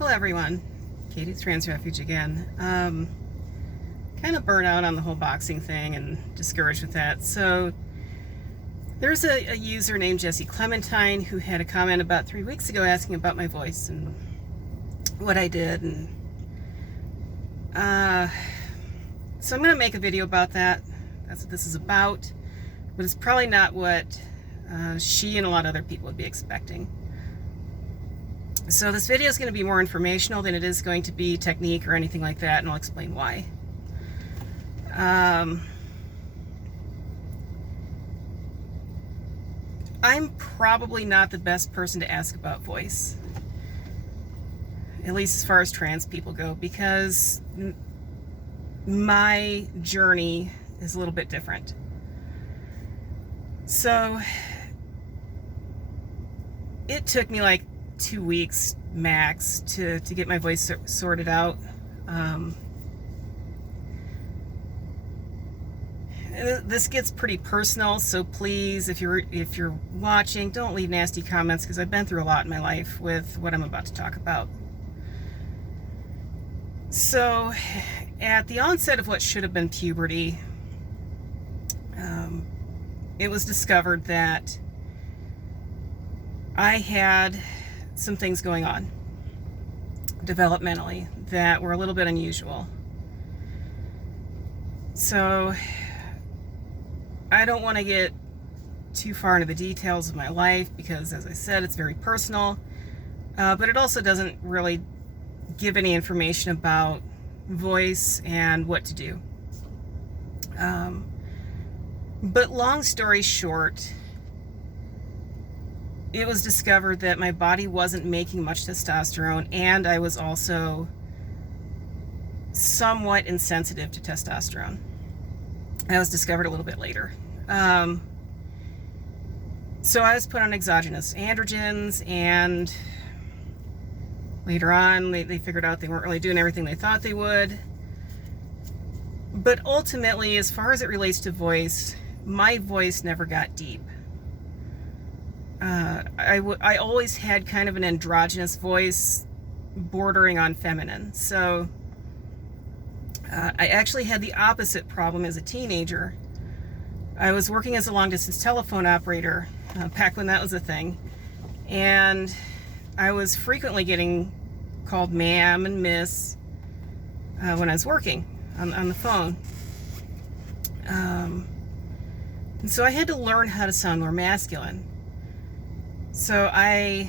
Hello everyone, Katie's Trans Refuge again. Kind of burnt out on the whole boxing thing and discouraged with that. So there's a user named Jessie Clementine who had a comment about 3 weeks ago asking about my voice and what I did. And so I'm going to make a video about that. That's what this is about. But it's probably not what she and a lot of other people would be expecting. So this video is going to be more informational than it is going to be technique or anything like that, and I'll explain why. I'm probably not the best person to ask about voice, at least as far as trans people go, because my journey is a little bit different. So it took me like 2 weeks max to get my voice sorted out. This gets pretty personal, so please, if you're watching, don't leave nasty comments, because I've been through a lot in my life with what I'm about to talk about. So at the onset of what should have been puberty, it was discovered that I had some things going on developmentally that were a little bit unusual. So I don't want to get too far into the details of my life because, as I said, it's very personal, but it also doesn't really give any information about voice and what to do. But long story short, it was discovered that my body wasn't making much testosterone, and I was also somewhat insensitive to testosterone. That was discovered a little bit later. So I was put on exogenous androgens, and later on they figured out they weren't really doing everything they thought they would. But ultimately, as far as it relates to voice, my voice never got deep. I always had kind of an androgynous voice bordering on feminine. So I actually had the opposite problem as a teenager. I was working as a long-distance telephone operator back when that was a thing, and I was frequently getting called ma'am and miss when I was working on the phone. And so I had to learn how to sound more masculine. So I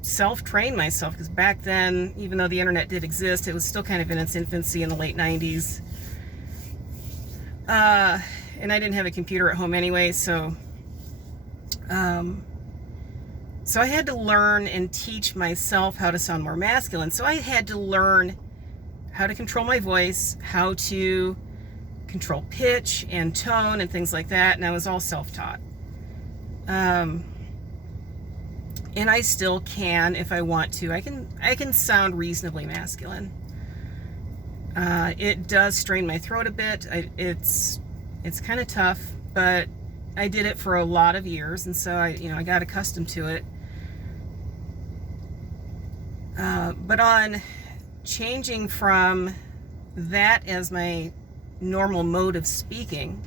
self-trained myself, because back then, even though the internet did exist, it was still kind of in its infancy in the late 90s. And I didn't have a computer at home anyway, so I had to learn and teach myself how to sound more masculine. So I had to learn how to control my voice, how to control pitch and tone and things like that, and I was all self-taught. And I still can if I want to. I can sound reasonably masculine. It does strain my throat a bit. It's kind of tough, but I did it for a lot of years, and so I got accustomed to it. But on changing from that as my normal mode of speaking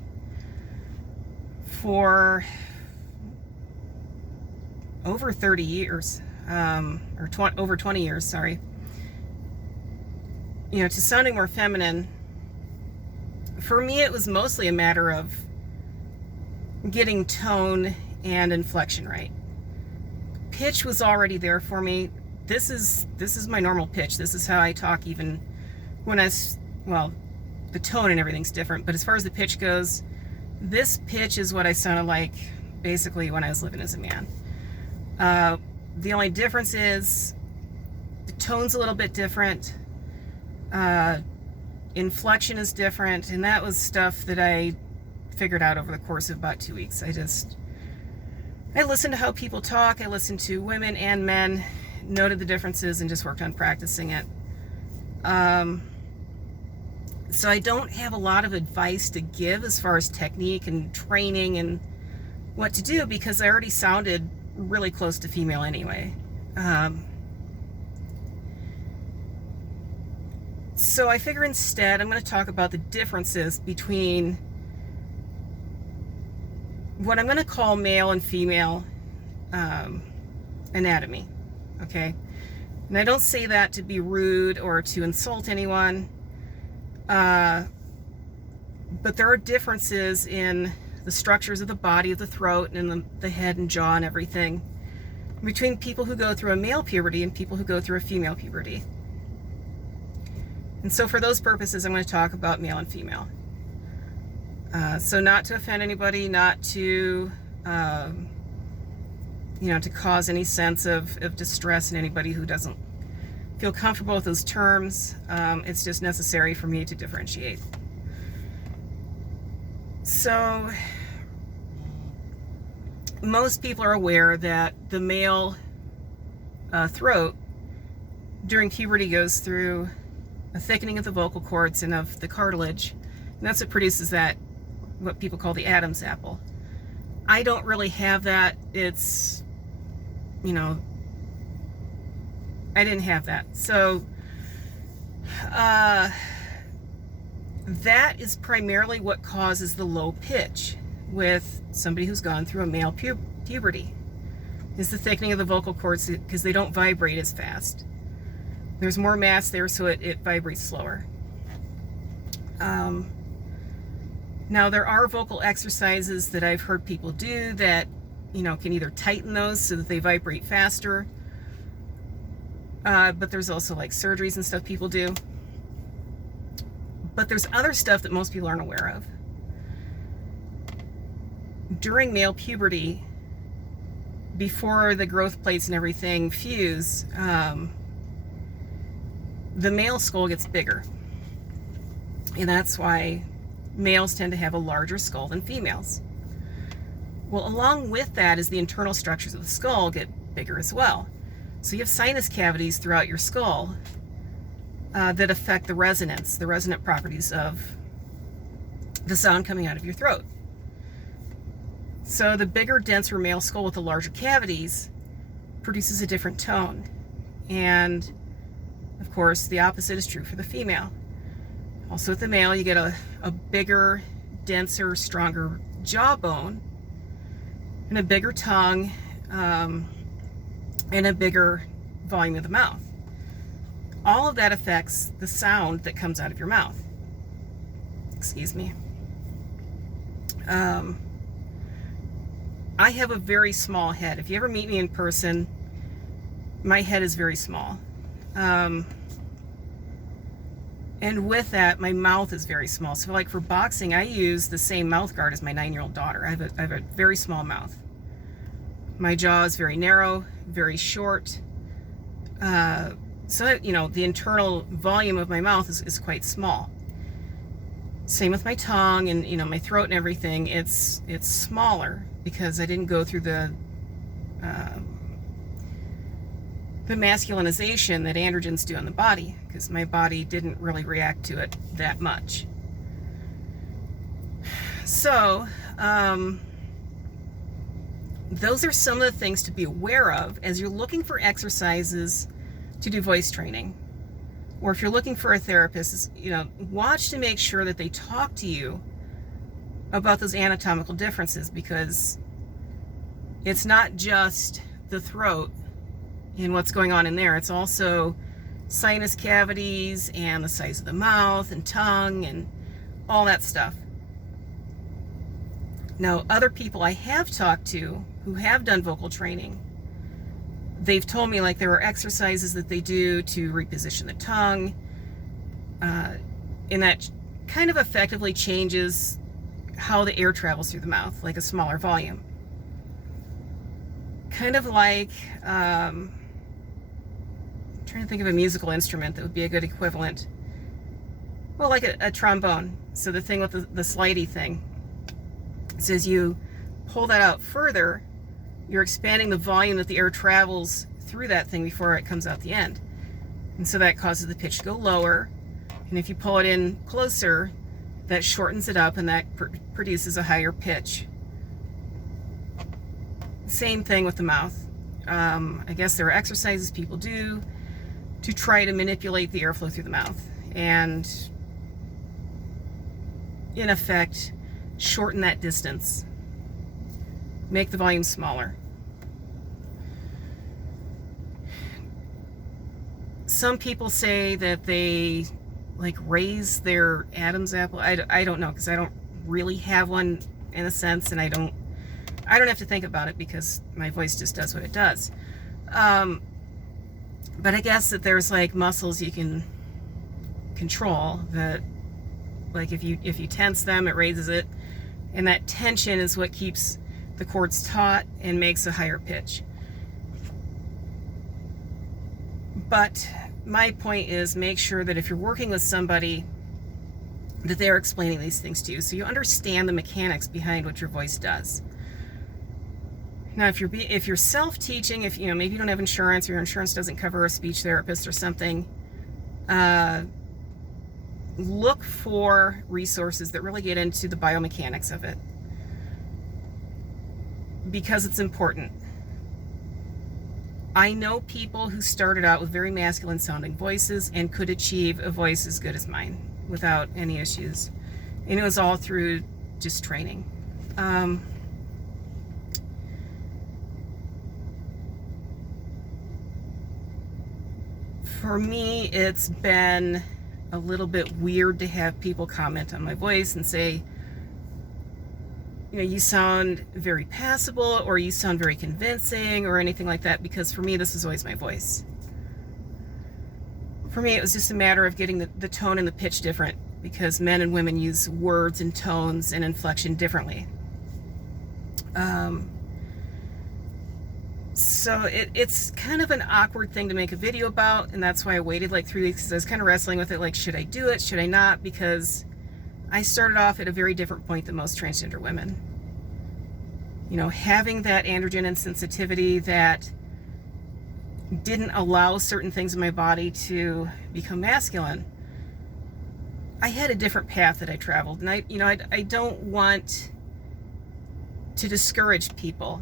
for over 30 years, over 20 years, sorry, to sounding more feminine, for me it was mostly a matter of getting tone and inflection right. Pitch was already there for me. This is my normal pitch. This is how I talk, even when the tone and everything's different, but as far as the pitch goes, this pitch is what I sounded like basically when I was living as a man. The only difference is the tone's a little bit different, inflection is different, and that was stuff that I figured out over the course of about 2 weeks. I listened to how people talk, I listened to women and men, noted the differences, and just worked on practicing it. So I don't have a lot of advice to give as far as technique and training and what to do, because I already sounded really close to female anyway. So I figure instead I'm going to talk about the differences between what I'm going to call male and female anatomy, okay? And I don't say that to be rude or to insult anyone, but there are differences in the structures of the body, of the throat, and the head and jaw and everything between people who go through a male puberty and people who go through a female puberty. And so for those purposes, I'm going to talk about male and female. So not to offend anybody, not to, to cause any sense of distress in anybody who doesn't feel comfortable with those terms. It's just necessary for me to differentiate. So most people are aware that the male throat during puberty goes through a thickening of the vocal cords and of the cartilage, and that's what produces that, what people call the Adam's apple. I don't really have that. It's, I didn't have that. So that is primarily what causes the low pitch with somebody who's gone through a male puberty, is the thickening of the vocal cords, because they don't vibrate as fast. There's more mass there, so it vibrates slower. Now, there are vocal exercises that I've heard people do that, can either tighten those so that they vibrate faster, but there's also like surgeries and stuff people do. But there's other stuff that most people aren't aware of. During male puberty, before the growth plates and everything fuse, the male skull gets bigger. And that's why males tend to have a larger skull than females. Well, along with that is the internal structures of the skull get bigger as well. So you have sinus cavities throughout your skull that affect the resonant properties of the sound coming out of your throat. So the bigger, denser male skull with the larger cavities produces a different tone. And of course, the opposite is true for the female. Also with the male, you get a bigger, denser, stronger jawbone, and a bigger tongue, and a bigger volume of the mouth. All of that affects the sound that comes out of your mouth. Excuse me. I have a very small head. If you ever meet me in person, my head is very small. And with that, my mouth is very small. So like for boxing, I use the same mouth guard as my 9-year-old daughter. I have a very small mouth. My jaw is very narrow, very short. So, the internal volume of my mouth is quite small. Same with my tongue and, my throat and everything. It's smaller because I didn't go through the masculinization that androgens do on the body, because my body didn't really react to it that much. So, those are some of the things to be aware of as you're looking for exercises to do voice training. Or if you're looking for a therapist, watch to make sure that they talk to you about those anatomical differences, because it's not just the throat and what's going on in there. It's also sinus cavities and the size of the mouth and tongue and all that stuff. Now, other people I have talked to who have done vocal training, they've told me like there are exercises that they do to reposition the tongue, and that kind of effectively changes how the air travels through the mouth, like a smaller volume. Kind of like, I'm trying to think of a musical instrument that would be a good equivalent. Well, like a trombone. So the thing with the slidey thing. It says you pull that out further, you're expanding the volume that the air travels through that thing before it comes out the end. And so that causes the pitch to go lower. And if you pull it in closer, that shortens it up, and that produces a higher pitch. Same thing with the mouth. I guess there are exercises people do to try to manipulate the airflow through the mouth. and in effect shorten that distance, make the volume smaller. Some people say that they like raise their Adam's apple. I don't know, because I don't really have one in a sense, and I don't have to think about it because my voice just does what it does. But I guess that there's like muscles you can control that, like if you tense them, it raises it, and that tension is what keeps the cords taut and makes a higher pitch. But my point is, make sure that if you're working with somebody, that they're explaining these things to you, so you understand the mechanics behind what your voice does. Now, if you're self-teaching, if maybe you don't have insurance, or your insurance doesn't cover a speech therapist or something, look for resources that really get into the biomechanics of it, because it's important. I know people who started out with very masculine sounding voices and could achieve a voice as good as mine without any issues. And it was all through just training. For me, it's been a little bit weird to have people comment on my voice and say, you sound very passable, or you sound very convincing, or anything like that, because for me, this is always my voice. For me, it was just a matter of getting the tone and the pitch different, because men and women use words and tones and inflection differently. So it's kind of an awkward thing to make a video about, and that's why I waited like 3 weeks, because I was kind of wrestling with it, like, should I do it, should I not? Because I started off at a very different point than most transgender women. Having that androgen and sensitivity that didn't allow certain things in my body to become masculine. I had a different path that I traveled, and I don't want to discourage people,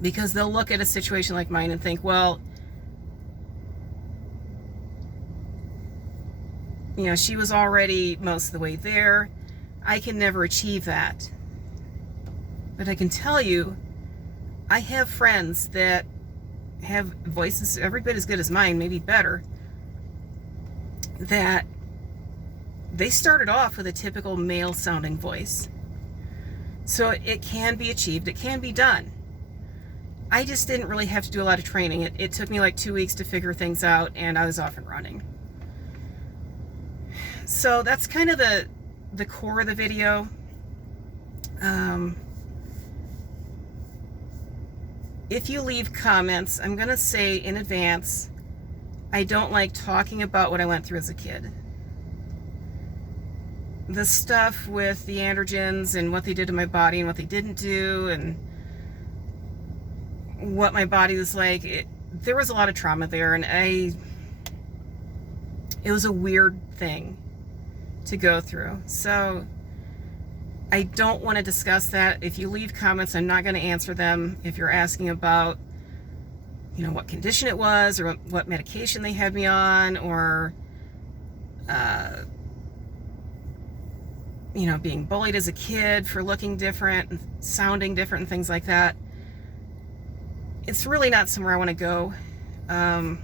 because they'll look at a situation like mine and think, well, she was already most of the way there. I can never achieve that. But I can tell you, I have friends that have voices every bit as good as mine, maybe better, that they started off with a typical male sounding voice. So it can be achieved, it can be done. I just didn't really have to do a lot of training. It took me like 2 weeks to figure things out, and I was off and running. So that's kind of the core of the video. If you leave comments, I'm going to say in advance, I don't like talking about what I went through as a kid. The stuff with the androgens and what they did to my body and what they didn't do and what my body was like, there was a lot of trauma there, and it was a weird thing to go through. So I don't want to discuss that. If you leave comments, I'm not going to answer them. If you're asking about, what condition it was, or what medication they had me on, or, being bullied as a kid for looking different and sounding different and things like that, it's really not somewhere I want to go. I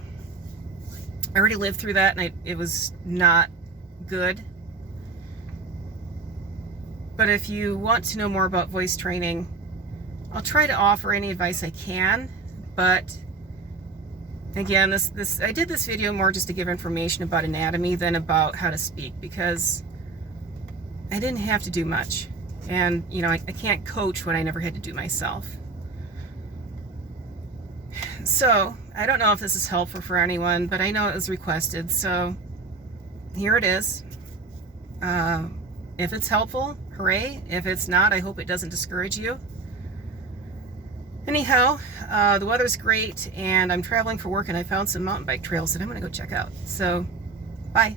already lived through that, and it was not good. But if you want to know more about voice training, I'll try to offer any advice I can. But again, I did this video more just to give information about anatomy than about how to speak, because I didn't have to do much. And, I can't coach what I never had to do myself. So, I don't know if this is helpful for anyone, but I know it was requested, so here it is. If it's helpful, hooray. If it's not, I hope it doesn't discourage you. Anyhow, the weather's great, and I'm traveling for work, and I found some mountain bike trails that I'm going to go check out. So, bye.